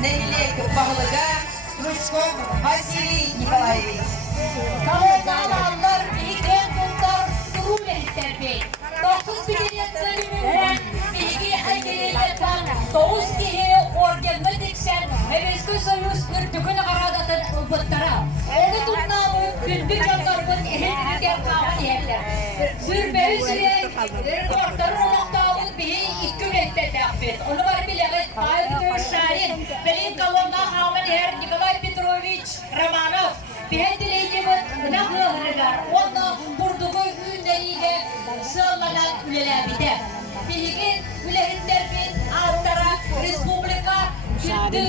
Нелек Бағлыға Стручков Василий Николаевич. Колонналар, иген бұлдар, тұру меріттербей. 9 билет бөлімінен білгі әйгелелеттен 9 кеге оргенді дексен Әбескі Союз үрдігін қарадатын ұлбыттара. Оны тұтнамы күнбік жандарбын әріндер қағын ерлер. Сүрбәі сүйен, рекордтары олақтауын бігі 2 реттерді ақпет. Оны бар білеғет Павел Дөршарин, білін колонна қағын ер Николай Петрович Романов. Бәділейдемін ұнақлы ғырығар, оны бұрдығы үйіндеріге сылланан үлеләбіді. Бейген үлеріндермен аттара республика күнді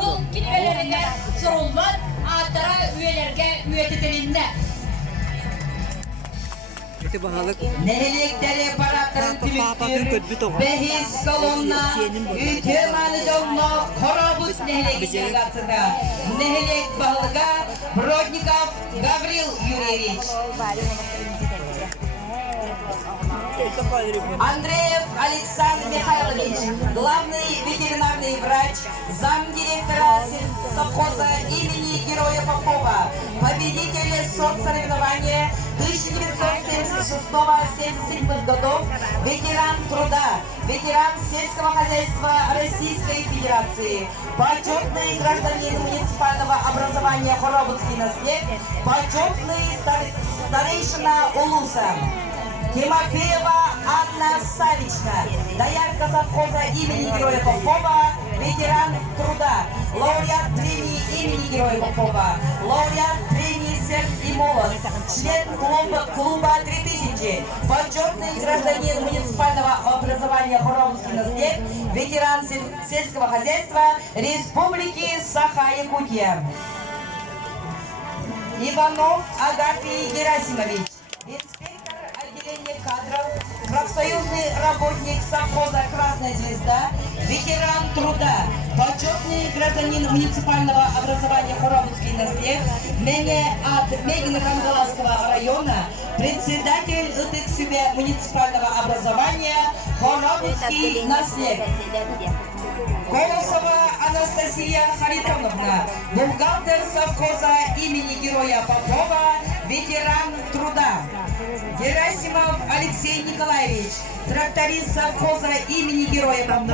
ұл кенелеріне сұрылған аттара үйелерге үйететілінді. Нелектері параттарын түліктір, бәхес колонна, үйтер маны жолына қорабыт нелектері қатыда. Нелект Бағлыға Бродников Гаврил Юрьевич. Андреев Александр Михайлович, главный ветеринарный врач, замдиректора совхоза имени Героя Попова, победитель соцсоревнования 1976-77 годов, ветеран труда, ветеран сельского хозяйства Российской Федерации, почетный гражданин муниципального образования Хоробутский наслед, почетный старейшина Улуса. Тимофеева Анна Савична, доярка совхоза имени Героя Попова, ветеран труда, лауреат премии имени Героя Попова, лауреат премии «Сердце и молот», член клуба 3000, почетный гражданин муниципального образования Хоробутский наслед, ветеран сельского хозяйства Республики Саха-Якутия. Иванов Агафий Герасимович, кадров, профсоюзный работник совхоза «Красная звезда», ветеран труда, почетный гражданин муниципального образования Хоробутский наслед, от Мегино-Кангаласского района, председатель ИТКСЮБе муниципального образования Хоробутский наслед. Колосова Анастасия Харитоновна, бухгалтер совхоза имени Героя Попова, ветеран труда. Герасимов Алексей Николаевич, тракторист совхоза имени Героя Попова.